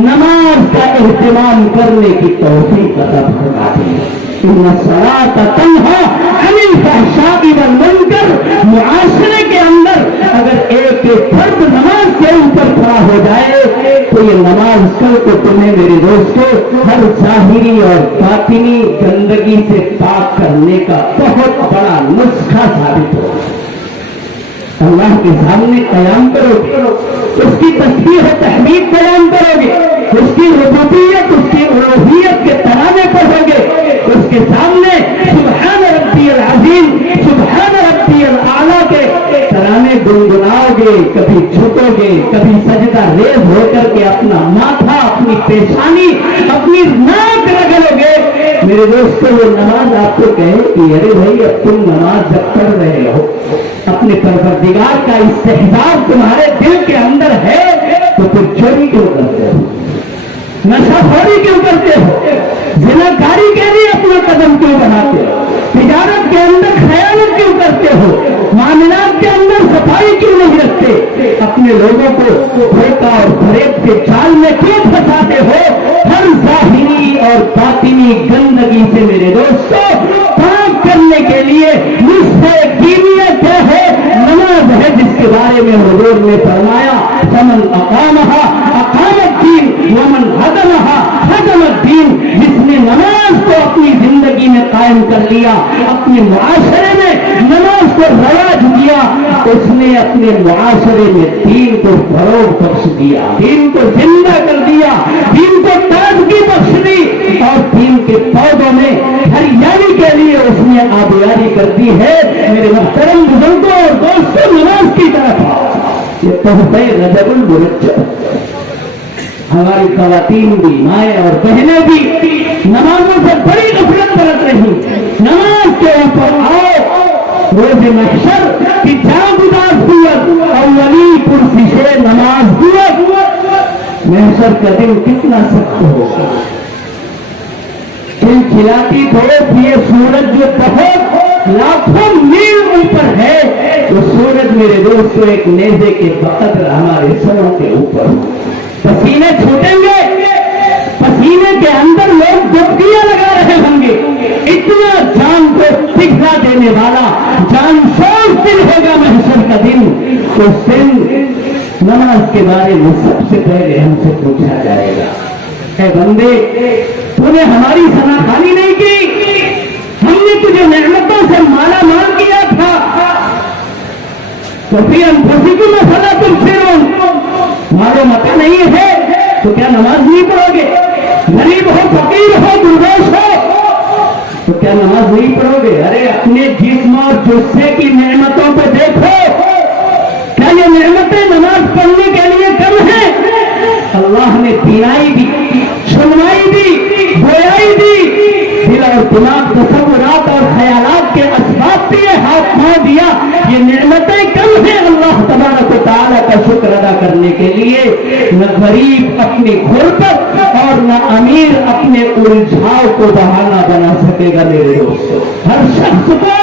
نماز کا اہتمام کرنے کی توفیق عطا فرماتی ہے۔ ان الصلاۃ تنہی عن الفحشاء والمنکر، معاشرے کے اندر اگر ایک فرد نماز کے اوپر کھڑا ہو جائے تو یہ نماز کل کو تمہیں میرے دوستو ہر ظاہری اور باطنی گندگی سے پاک کرنے کا بہت بڑا نسخہ ثابت ہو۔ اللہ کے سامنے قیام کرو گے، اس کی تسبیح و تحمید بیان کرو گے، اس کی ربوبیت، اس کی الوہیت کے ترانے پڑھو گے، اس کے سامنے سبحان ربی العظیم، سبحان ربی الاعلیٰ کے ترانے گنگناؤ گے، کبھی جھکو گے، کبھی سجدہ ریز ہو کر کے اپنا ماتھا، اپنی پیشانی، اپنی ناک رگڑو گے۔ میرے دوستو، وہ نماز آپ کو کہے کہ ارے بھائی اب تم نماز جب پڑھ رہے ہو، اپنے پروردگار کا استحباب تمہارے دل کے اندر ہے، تو پھر چوری کیوں کرتے ہو؟ نشہ خوری کیوں کرتے ہو؟ زناکاری کے لیے اپنا قدم کیوں بڑھاتے ہو؟ تجارت کے اندر خیانت کیوں کرتے ہو؟ معاملات کے اندر صفائی کیوں نہیں رکھتے؟ اپنے لوگوں کو دھوکہ اور فریب کے جال میں کیوں پھنساتے ہو؟ ہر ظاہری اور باطنی گندگی سے میرے دوستو پاک کرنے کے لیے نصف کیمیا کیا ہے؟ نماز ہے، جس کے بارے میں حضور نے فرمایا فمن اقامہا اقام الدین ومن ہدمہا ہدم الدین۔ جس نے نماز کو اپنی زندگی میں قائم کر لیا، اپنے معاشرے میں نماز کو رواج دیا، اس نے اپنے معاشرے میں دین کو فروغ بخش دیا، دین کو زندہ کر دیا، دین کو تازگی بخش دی، اور دین کے پودوں میں ہریالی کے لیے اس نے آبیاری کر دی ہے۔ میرے محترم بزرگوں اور دوستوں، نماز کی طرف آؤ، یہ تحفہ رجب المرجب۔ ہماری خواتین بھی، مائیں اور بہنیں بھی نمازوں سے بڑی غفلت برت رہی۔ نماز کے اوپر آؤ، روز محشر کی جان گداز قوت، اولی پرسش نماز قوت۔ محشر کا دن کتنا سخت ہوگا، کھلاتی دھوپ، یہ سورج جو بہت لاکھوں میل اوپر ہے، وہ سورج میرے دوستو ایک نیزے کے بقدر ہمارے سروں کے اوپر، پسینے چھوٹیں گے، پسینے کے اندر لوگ ڈبکیاں لگا رہے ہوں گے، اتنا جان کو پگھلا دینے والا جان سوز دن ہوگا محشر کا دن۔ اس دن نماز کے بارے میں سب سے پہلے ہم سے پوچھا جائے گا، اے بندے تو نے ہماری ثنا خانی نہیں کی، ہم نے تجھے نعمتوں سے مالا مال کیا تھا، تو پھر انفسکم فلا تبصرون، تمہارے مت نہیں ہے تو کیا نماز نہیں پڑھو گے؟ غریب ہو، فقیر ہو، گرگوش ہو تو کیا نماز نہیں پڑھو گے؟ ارے اپنے جسم اور جثے کی نعمتوں کو دیکھو، کیا یہ نعمتیں نماز پڑھنے کے لیے کم ہیں؟ اللہ نے بینائی دی، سنوائی دی، گویائی دی، دل اور دماغ، تصورات اور خیالات کے اسباب دیے، ہاتھ پاؤں دیا، یہ نعمتیں کم ہیں اللہ تبارک و تعالیٰ کا شکر ادا کرنے کے لیے؟ نہ غریب اپنی غربت اور نہ امیر اپنے الجھاؤ کو بہانہ بنا سکے گا میرے دوستو۔ ہر شخص کو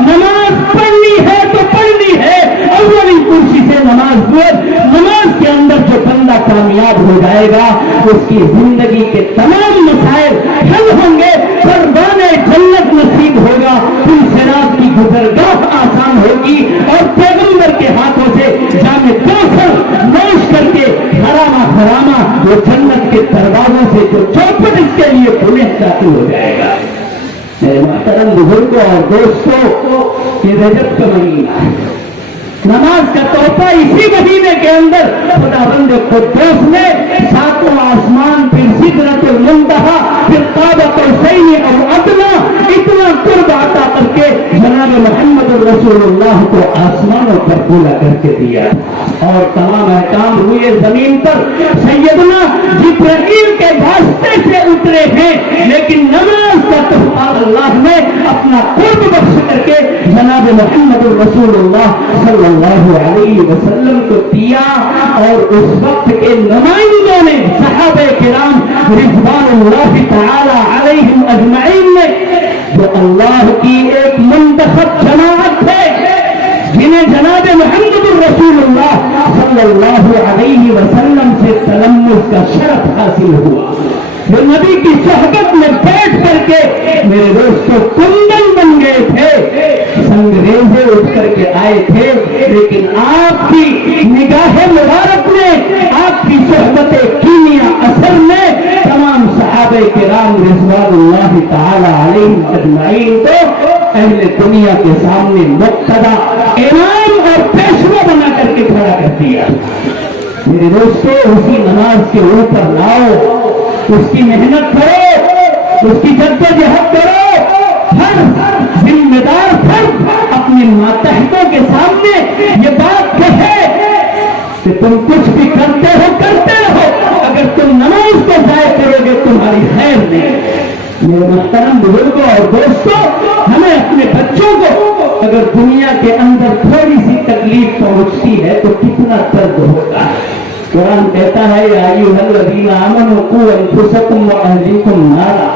نماز پڑھنی ہے تو پڑھنی ہے، اولی کرسی سے نماز پڑھ۔ نماز کے اندر جو بندہ کامیاب ہو جائے گا اس کی زندگی کے تمام مسائل حل ہوں گے، قربان جنت نصیب ہوگا، پھر صراط کی گزرگاہ آسان ہوگی، اور پیغمبر کے ہاتھوں سے جام کوثر نوش کر کے حرامہ وہ جنت کے دروازوں سے جو چوپٹ اس کے لیے کھلے داخل ہو جائے گا۔ میرے محترم بزرگوں اور دوستوں، یہ رجب کا مہینہ ہے، نماز کا تحفہ اسی مہینے کے اندر خداوند قدوس نے ساتوں آسمان، پھر سدرۃ المنتہا، پھر قاب قوسین او ادنی، اتنا قرب عطا کر کے جناب محمد رسول اللہ کو آسمانوں پر پورا کر کے دیا، اور تمام احکام ہوئے زمین پر سیدنا جبرائیل کے واسطے سے اترے ہیں، لیکن نماز کا تحفہ اللہ نے اپنا قرب بخش کر کے جناب محمد رسول اللہ صلی اللہ علیہ وسلم کو دیا، اور اس وقت کے نمائندوں نے، صحابہ کرام رضوان اللہ تعالی علیہم اجمعین نے، جو اللہ کی ایک منتخب جماعت ہے، جنہیں جناب محمد رسول اللہ صلی اللہ علیہ وسلم سے تلمس کا شرف حاصل ہوا، جو نبی کی صحبت میں بیٹھ کر کے میرے دوستوں کندن بن گئے تھے، سنگریزے اٹھ کر کے آئے تھے، لیکن آپ کی نگاہ مبارک نے، آپ کی صحبت کیمیا اثر میں تمام صحابہ کرام رضوان اللہ تعالی علیہم اجمعین کو اہل دنیا کے سامنے مقتدا، امام اور پیشوا بنا کر کے کھڑا کر دیا۔ میرے دوستوں، اسی نماز کے اوپر لاؤ، اس کی محنت کرو، اس کی جدوجہد کرو، ہر ذمہ دار فرد اپنے ماتحتوں کے سامنے یہ بات کہے کہ تم کچھ بھی کرتے رہو، اگر تم نماز کو ضائع کرو گے تمہاری خیر نہیں۔ میرے محترم بزرگوں اور دوستوں، ہمیں اپنے بچوں کو اگر دنیا کے اندر تھوڑی سی تکلیف پہنچتی ہے تو کتنا درد ہوتا ہے۔ قرآن کہتا ہے یا ایھا الذین آمنوا قوا انفسکم واہلیکم نارا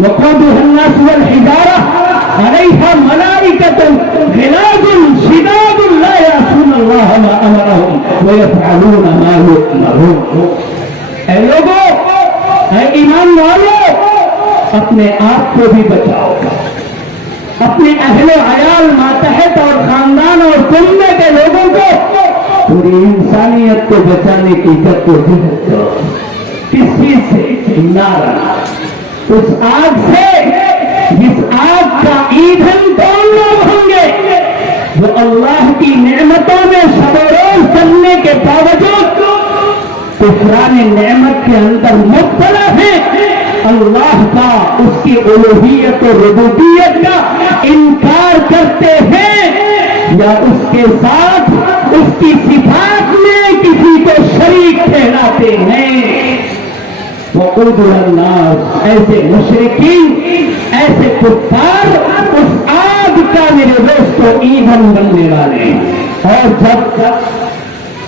وقودها الناس والحجارہ علیہا ملائکۃ غلاظ شداد لا یعصون اللہ ما امرهم ویفعلون ما یؤمرون۔ اے لوگوں، اے ایمان والو، اپنے آپ کو بھی بچاؤ، اپنے اہل و عیال، ماتحت اور خاندان اور کنبے کے لوگوں کو، پوری انسانیت کو بچانے کی جدوجہد کرو۔ کس چیز سے؟ نارا، اس آگ سے جس آگ کا ایندھن کون لوگ ہوں گے جو اللہ کی نعمتوں میں شب و روز کرنے کے باوجود کفران نعمت کے اندر مبتلا ہیں، اللہ کا، اس کی الوہیت و ربوبیت کا انکار کرتے ہیں، یا اس کے ساتھ اس کی صفات میں کسی کو شریک ٹھہراتے ہیں۔ وقودها الناس، ایسے مشرکین، ایسے کفار اس آگ کا میرے دوستوں ایندھن بننے والے ہیں، اور جب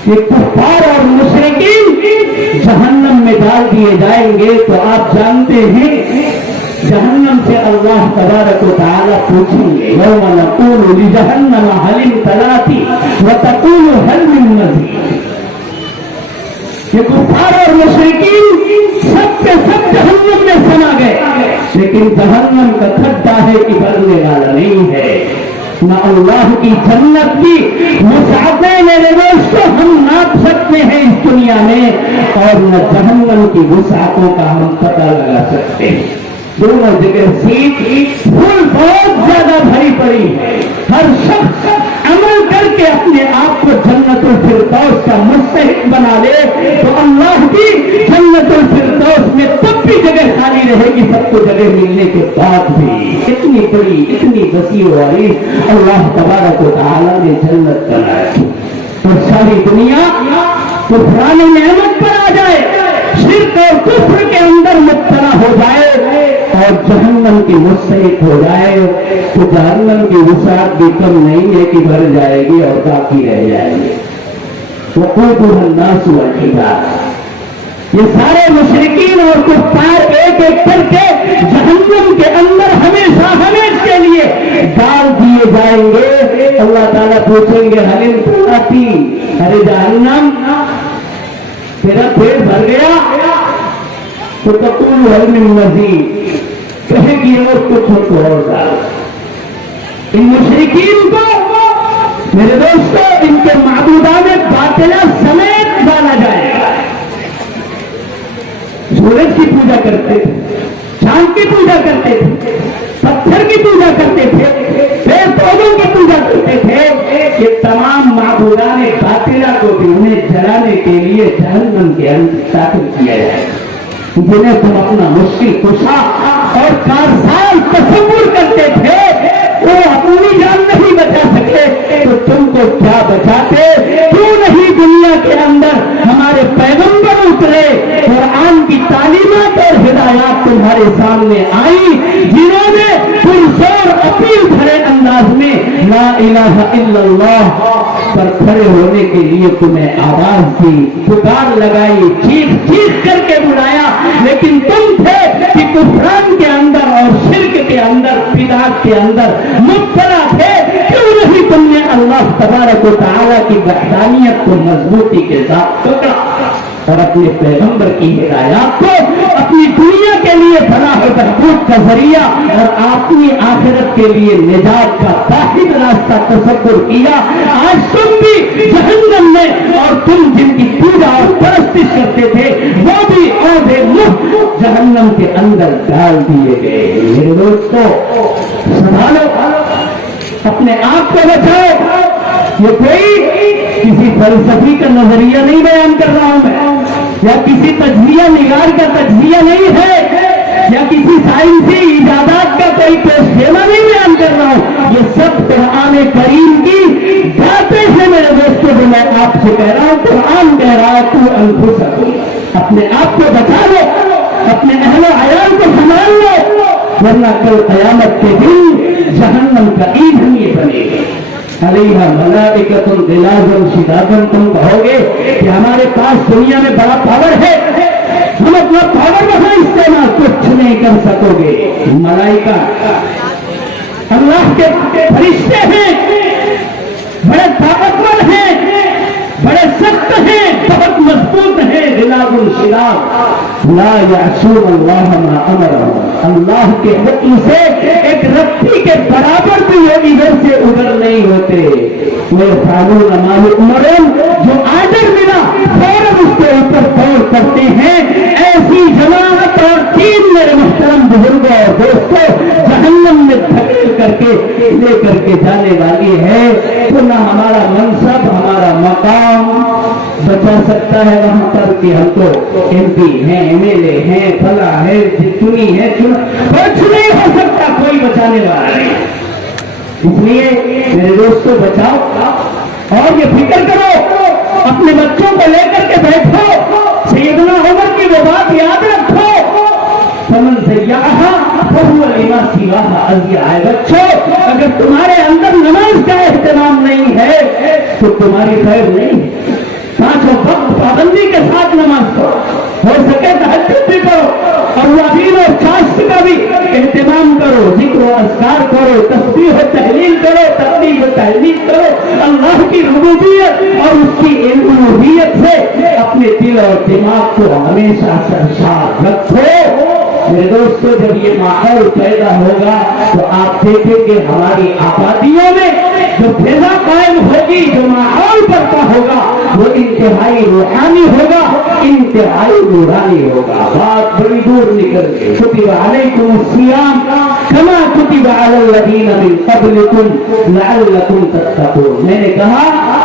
یہ کفار اور مشرکین جہنم میں ڈال دیے جائیں گے تو آپ جانتے ہیں جہنم سے اللہ تبارک و تعالیٰ پوچھیں گے، یوم نقول لجہنم هل امتلأت وتقول هل من مزید۔ یہ کفار اور مشرکین سب کے سب جہنم میں سما گئے، لیکن جہنم کا کھڈا ہے کہ بھرنے والا نہیں ہے۔ نہ اللہ کی جنت کی وسعتیں میرے دوستوں ہم ناپ سکتے ہیں اس دنیا میں، اور نہ جہنم کی وسعتوں کا ہم پتہ لگا سکتے ہیں۔ دونوں جگہ سیٹ پھول بہت زیادہ بھری پڑی ہے، ہر شخص عمل کر کے اپنے آپ کو جنت الفردوس کا مستحق بنا لے تو اللہ کی یہ ہے کہ سب کو جگہ ملنے کے بعد بھی اتنی بڑی اتنی وسیع و عریض اللہ تبارک و تعالیٰ نے جنت بنائی اور ساری دنیا کفران نعمت پر آ جائے، شرک اور کفر کے اندر مبتلا ہو جائے اور جہنم کی مستحق ہو جائے تو جہنم کی وسعت بھی کم نہیں ہے کہ بھر جائے گی اور باقی رہ جائے گی۔ وقودها الناس والحجارة، یہ سارے مشرکین اور کفار ایک ایک کر کے جہنم کے اندر ہمیشہ ہمیشہ کے لیے ڈال دیے جائیں گے۔ اللہ تعالیٰ پوچھیں گے حل امتلاتی، ارے جہنم تیرا پیٹ بھر گیا؟ تو تقول حل من مزید، کہے گی اور کچھ اور ڈال۔ ان مشرکین کو میرے دوستو ان کے معبودان باطلہ سمیت ڈالا جائے گا۔ سورج کی پوجا کرتے تھے، چاند کی پوجا کرتے تھے، پتھر کی پوجا کرتے تھے، پیڑ پودوں کی پوجا کرتے تھے، یہ تمام معبودان باطلہ کو بھی انہیں جلانے کے لیے جہنم کے اندر داخل کیا جائے، جنہیں تم اپنا مشکل کشا اور کارساز تصور کرتے تھے وہ اپنی جان نہیں بچا سکے تو تم کو کیا بچاتے؟ کیوں نہیں دنیا کے اندر ہمارے پیغمبر اترے، قرآن کی تعلیمات اور ہدایات تمہارے سامنے آئی، جنہوں نے پرزور اپیل بھرے انداز میں لا الہ الا اللہ پر کھڑے ہونے کے لیے تمہیں آواز دی، پکار لگائی، چیخ چیخ کر کے بلایا، لیکن تم تھے کہ کفران کے اندر اور شرک کے اندر بدعت کے اندر مبتلا تھے۔ کیوں نہیں تم نے اللہ تبارک و تعالیٰ کی وحدانیت کو مضبوطی کے ساتھ پکڑا اور اپنے پیغمبر کی ہدایات کو اپنی دنیا کے لیے فلاح و بہبود کا ذریعہ اور اپنی آخرت کے لیے نجات کا واحد راستہ تصور کیا؟ آج تم بھی جہنم میں اور تم جن کی پوجا اور پرستش کرتے تھے وہ بھی عہدے مفت جہنم کے اندر ڈال دیے گئے۔ میرے دوستو سنبھالو، اپنے آپ کو بچاؤ۔ یہ کوئی کسی فلسفی کا نظریہ نہیں بیان کر رہا ہوں میں، یا کسی تجزیہ نگار کا تجزیہ نہیں ہے، یا کسی سائنسی ایجادات کا کوئی پیش خیمہ نہیں بیان کر رہا ہوں، یہ سب قرآن کریم کی باتیں ہیں میرے دوستوں۔ جو میں آپ سے کہہ رہا ہوں، قرآن کہہ رہا ہے تو انفسکم، اپنے آپ کو بچا لو، اپنے اہل و عیال کو سنبھال لو، ورنہ کل قیامت کے دن جہنم کا ایندھن یہ بنے گا۔ علیہا ملائکۃ غلاظ شداد، تم کہو گے کہ ہمارے پاس دنیا میں بڑا پاور ہے، ہم اپنا پاور وہاں استعمال کچھ نہیں کر سکو گے۔ ملائکہ اللہ کے فرشتے ہیں، بڑے طاقتور ہیں، بڑے سخت ہیں، بہت مضبوط ہیں، غلاظ شداد لا یعصون اللہ ما امرهم، اللہ کے حکم سے ایک رتی کے برابر بھی وہ ادھر سے ادھر نہیں ہوتے۔ وَيَفْعَلُونَ مَا يُؤْمَرُونَ، جو آرڈر ملا فوراً اس کے اوپر فور کرتے ہیں۔ ایسی جماعت اور ٹیم میرے محترم بزرگوں اور دوستوں جہنم میں دھکیل کر کے لے کر کے جانے والی ہے، تو نہ ہمارا منصب ہمارا مقام بچا سکتا ہے وہاں پر کہ ہم تو ایم پی ہیں، ایم ایل اے ہیں، فلاں ہے، چنی ہے، کچھ نہیں ہو سکتا، کوئی بچانے والا نہیں۔ اس لیے میرے دوستوں بچاؤ اور یہ فکر کرو، اپنے بچوں کو لے کر کے بیٹھو، سیدنا عمر کی وہ بات یاد رکھو، فمن ضیعھا فہو لما سواھا اضیع۔ بچوں اگر تمہارے اندر نماز کا اہتمام نہیں ہے تو تمہاری خیر نہیں ہے۔ پانچوں وقت پابندی کے ساتھ نماز پڑھو، ہو سکے تہجد بھی کرو، اوابین اور چاشت کا بھی اہتمام کرو، ذکر و اذکار کرو، تسبیح و تہلیل کرو، تقدیس و تحلیل کرو، اللہ کی ربوبیت اور اس کی الوہیت سے اپنے دل اور دماغ کو ہمیشہ سرشار رکھو۔ میرے دوستو جب یہ ماحول پیدا ہوگا تو آپ دیکھیں گے ہماری آبادیوں میں جو فضا قائم ہوگی، جو ماحول برپا ہوگا وہ انتہائی روحانی ہوگا، انتہائی نورانی ہوگا۔ بات بڑی دور نکل گئی۔ کتب علیکم الصیام کما کتب علی الذین من قبلکم لعلکم تتقون۔ میں نے کہا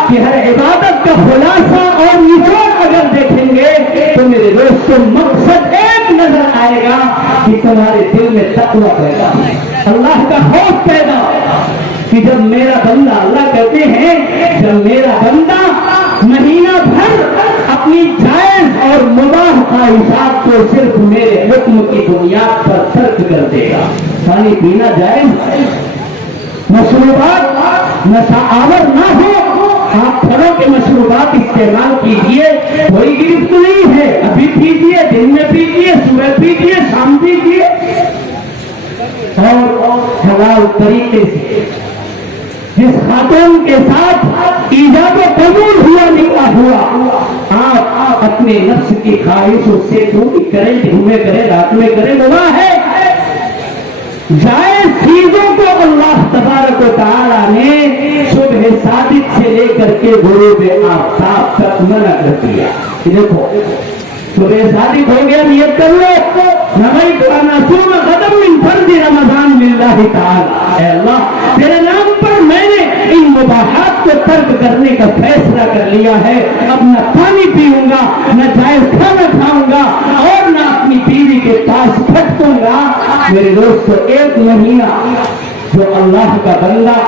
کہ ہر عبادت کا خلاصہ اور نچوڑ اگر دیکھیں گے تو میرے دوستوں مقصد ایک نظر آئے گا کہ تقویٰ پیدا ہو, اللہ کا خوف پیدا ہو کہ جب میرا بندہ, اللہ کہتے ہیں جب میرا بندہ مہینہ بھر اپنی جائز اور مباح خواہشات کو صرف میرے حکم کی بنیاد پر ترک کر دے گا. پانی پینا جائز, مشروبات نشہ آور نہ ہو, آپ پھلوں کے مشروبات استعمال کیجئے, کوئی گرفت نہیں ہے, ابھی پیجئے, دن میں پیجئے, صبح پیجئے, شام پیجئے, اور حلال طریقے سے. جس خاتون کے ساتھ ایجاب و قبول ہوا نکاح ہوا, آپ اپنے نفس کی خواہشوں سے پوری کریں, دن میں کریں, رات میں کریں, گناہ ہے. جائز چیزوں کو اللہ تبارک و تعالیٰ نے صبح صادق سے لے کر کے غروب آفتاب تک منع کر دیا. دیکھو صبح صادق ہو گیا, نیت کر لو, نویت ان اصوم غدا من فرض رمضان للہ تعالی, اے اللہ تیرے نام پر میں نے ان مباحات کو ترک کرنے کا فیصلہ کر لیا ہے. اب نہ پانی پیوں گا, نہ جائز کھانا کھاؤں گا, اور نہ اپنی بیوی کے پاس پھٹکوں گا. میرے دوستو, ایک مہینہ جو اللہ کا بندہ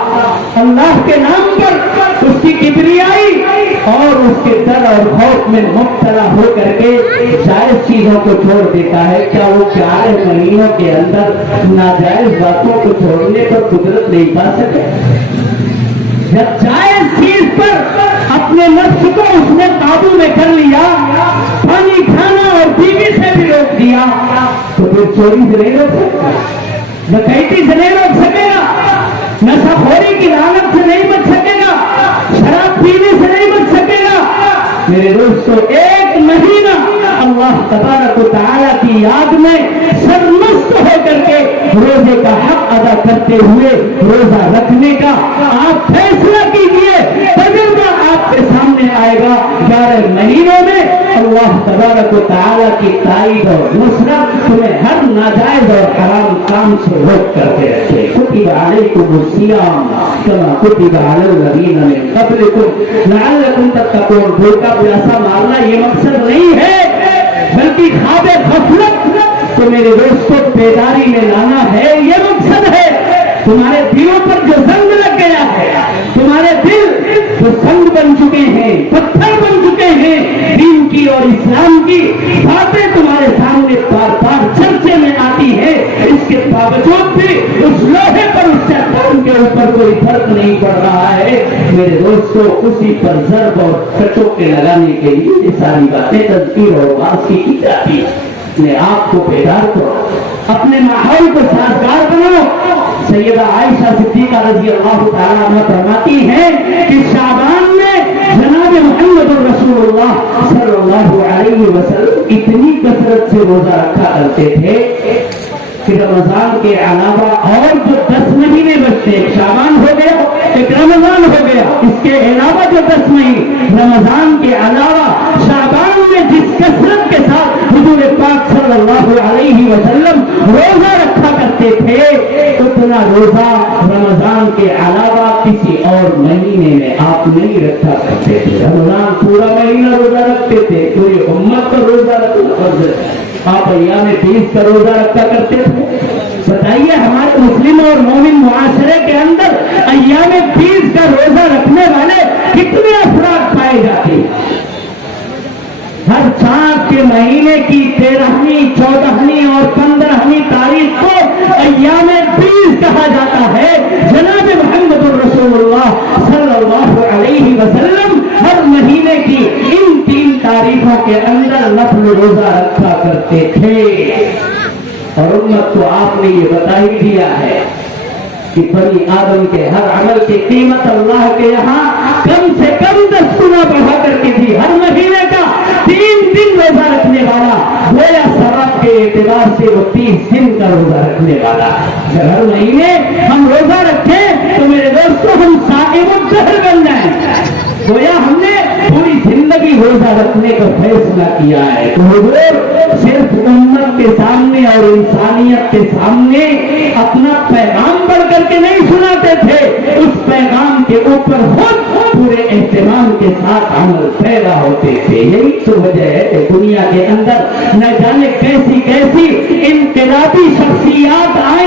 اللہ کے نام پر اس کی کبریائی اور اس کے ڈر اور خوف میں مبتلا ہو کر کے جائز چیزوں کو چھوڑ دیتا ہے, کیا وہ 4 مہینوں کے اندر ناجائز باتوں کو چھوڑنے پر قدرت نہیں پا سکے؟ جب جائز چیز پر اپنے نفس کو اس نے قابو میں کر لیا, پانی کھانا اور بیوی سے بھی روک دیا, تو پھر چوری سے نہیں روک سکتا, ڈکیتی سے نہیں روک سکے گا, نشہ خوری کی لعنت سے نہیں بچ سکے گا, شراب پینے سے نہیں بچ سکے گا. میرے دوستو, ایک مہینہ اللہ تبارک و تعالیٰ کی یاد میں سرمست ہو کر کے روزے کا حق ادا کرتے ہوئے روزہ رکھنے کا آپ فیصلہ کیجئے. تجربہ آپ کے سامنے آئے گا. 11 مہینوں میں اللہ تبارک و تعالیٰ کی تائید اور نصرت تمہیں ہر ناجائز اور حرام کام سے روک کرتے رکھے. کتب علیکم الصیام کما کتب علی الذین من قبلکم لعلکم تتقون. بھوکا پیاسا مارنا یہ مقصد نہیں ہے, بلکہ خواب غفلت تو میرے دوستوں بیداری میں لانا ہے, یہ مقصد ہے. تمہارے دلوں پر جو زنگ لگ گیا ہے, تمہارے دل جو سنگ بن چکے ہیں, پتھر بن چکے ہیں, دین کی اور اسلام کی باتیں تمہارے سامنے بار بار چرچے میں آتی ہے, اس کے باوجود بھی اس لوہے پر اس شیطان کے اوپر کوئی فرق نہیں پڑ رہا ہے. میرے دوستوں, اسی پر ضرب اور کچوکے لگانے کے لیے یہ ساری باتیں تذکیر اور واعظ کی جاتی ہے. اپنے آپ کو بیدار کرو, اپنے ماحول کو سازگار بناؤ. سیدہ عائشہ صدیقہ رضی اللہ تعالیٰ عنہ فرماتی ہیں کہ شعبان میں جناب محمد رسول اللہ صلی اللہ علیہ وسلم اتنی کثرت سے روزہ رکھا کرتے تھے کہ رمضان کے علاوہ اور جو 10 مہینے بچتے, ایک شعبان ہو گیا, ایک رمضان ہو گیا, اس کے علاوہ جو 10 مہینے رمضان کے علاوہ شعبان میں جس کثرت کے ساتھ حضور پاک صلی اللہ علیہ وسلم روزہ رکھا کرتے تھے, اتنا روزہ رمضان کے علاوہ کسی اور مہینے میں آپ نہیں رکھا کرتے تھے. رمضان پورا مہینہ روزہ رکھتے تھے, پوری امت کا روزہ رکھنا فرض ہے. آپ ایام 20 کا روزہ رکھا کرتے تھے. بتائیے ہمارے مسلم اور مومن معاشرے کے اندر ایام 20 کا روزہ رکھنے والے کتنے افراد پائے جاتے ہیں؟ ہر چاند کے مہینے کی 13ویں 14ویں اور 15ویں تاریخ کو ایام 20 کہا جاتا ہے. جناب محمد رسول اللہ صلی اللہ علیہ وسلم ہر مہینے کی ان 3 تاریخوں کے اندر نفل روزہ رکھا کرتے تھے. اور امت کو آپ نے یہ بتا ہی دیا ہے کہ بنی آدم کے ہر عمل کی قیمت اللہ کے یہاں کم سے کم 10 گنا بڑھا کر کے دی. ہر مہینے کا 3 دن روزہ رکھنے والا گویا ثواب کے اعتبار سے وہ 30 دن کا روزہ رکھنے والا. اگر ہر مہینے ہم روزہ رکھیں تو میرے دوستوں ہم صائم الدہر بن جائیں. گویا ہم نے پوری زندگی روزہ رکھنے کا فیصلہ کیا ہے. تو حضور صرف امت کے سامنے اور انسانیت کے سامنے اپنا پیغام پڑھ کر کے نہیں سناتے تھے, اس پیغام کے اوپر خود پورے اہتمام کے ساتھ عمل پیدا ہوتے تھے. یہی تو وجہ ہے کہ دنیا کے اندر نہ جانے کیسی کیسی انقلابی شخصیات آئے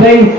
23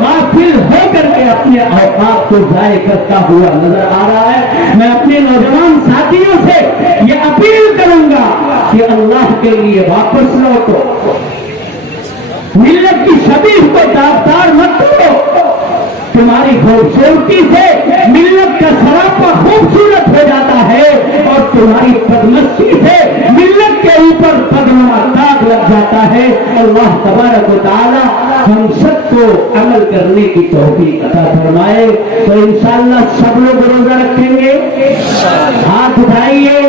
غافل ہو کر کے اپنے اوقات کو ضائع کرتا ہوا نظر آ رہا ہے. میں اپنے نوجوان ساتھیوں سے یہ اپیل کروں گا کہ اللہ کے لیے واپس لوٹو. ملت کی شبیہ کو داغدار مت کرو. تمہاری خوبصورتی سے ملت کا سراپا خوبصورت ہو جاتا ہے اور تمہاری بدمستی سے ملت کے اوپر بدنما داغ لگ جاتا ہے. اللہ تبارک و تعالی ہم سب کو عمل کرنے کی توفیق عطا فرمائے. تو انشاءاللہ سب لوگ روزہ رکھیں گے. ہاتھ اٹھائیے.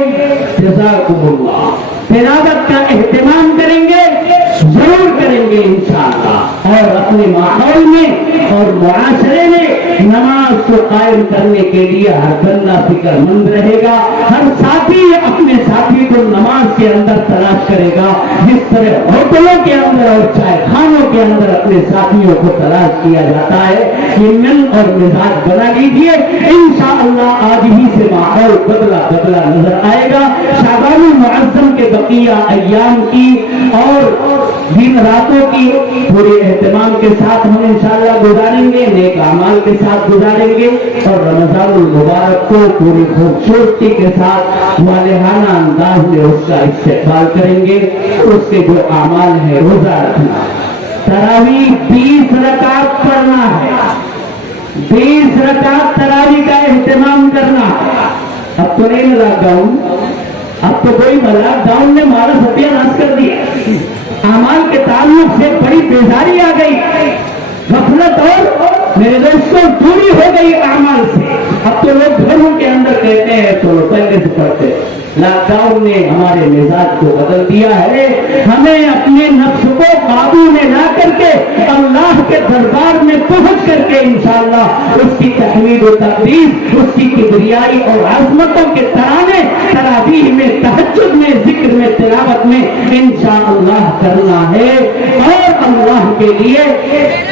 جزاکم اللہ. تلاوت کا اہتمام کریں گے, ضرور کریں گے انشاءاللہ. اور اپنے ماحول میں اور معاشرے میں نماز کو قائم کرنے کے لیے ہر بندہ فکر مند رہے گا. ہر ساتھی اپنے ساتھی کو نماز کے اندر تلاش کرے گا. جس طرح ہوٹلوں کے اندر اور چائے خانوں کے اندر اپنے ساتھیوں کو تلاش کیا جاتا ہے, یہ من اور مزاج بنا لیجیے. انشاءاللہ آج ہی سے ماحول بدلا بدلا نظر آئے گا. شعبان المعظم کے بقیہ ایام کی اور دن راتوں کی پورے اہتمام کے ساتھ ہم انشاءاللہ گزاریں گے, نیک اعمال کے ساتھ گزاریں گے اور رمضان المبارک کو پوری خوبصورتی کے ساتھ والہانہ انداز میں اس کا استقبال کریں گے. اس کے جو اعمال ہے روزہ رکھنا, تراویح 20 رکعت پڑھنا ہے, 20 رکعت تراویح کا اہتمام کرنا. اب تو نہیں ملا گاؤں, اب تو کوئی ملا گاؤں نے ہمارا ستیہ ناش کر دیا. اعمال کے تعلق سے بڑی بیزاری آ گئی, غفلت اور میرے دوستوں دوری ہو گئی اعمال سے. اب تو لوگ گھروں کے اندر کہتے ہیں تو پہلے سے پڑھتے. لاک ڈاؤن نے ہمارے مزاج کو بدل دیا ہے. ہمیں اپنے نفس کو قابو میں لا کر کے اللہ کے دربار میں پہنچ کر کے انشاءاللہ اس کی تحمید و تقدیس, اس کی کبریائی اور عظمتوں کے ترانے تراویح میں, تہجد میں, ذکر میں, تلاوت میں انشاءاللہ کرنا ہے. اور اللہ کے لیے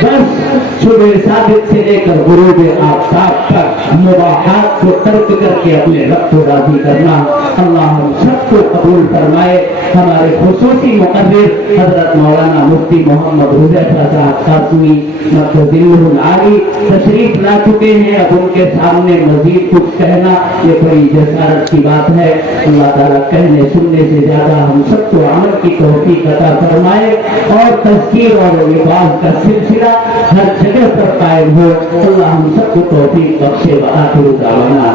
بس صبح صادق سے لے کر غروب آفتاب تک مباحات کو ترک کر کے اپنے رب کو راضی کرنا. اللہ ہم سب کو قبول فرمائے. ہمارے خصوصی مقرر حضرت مولانا مفتی محمد حذیفہ صاحب قاسمی مقدسہ العالی تشریف لا چکے ہیں. اب ان کے سامنے مزید کچھ کہنا یہ بڑی جسارت کی بات ہے. اللہ تعالیٰ کہنے سننے سے زیادہ ہم سب کو عمل کی توفیق عطا فرمائے اور تذکیر اور عبادت کا سلسلہ ہر جگہ پر قائم ہو. اللہ ہم سب کو توفیق بخشے. وآخر دعوانا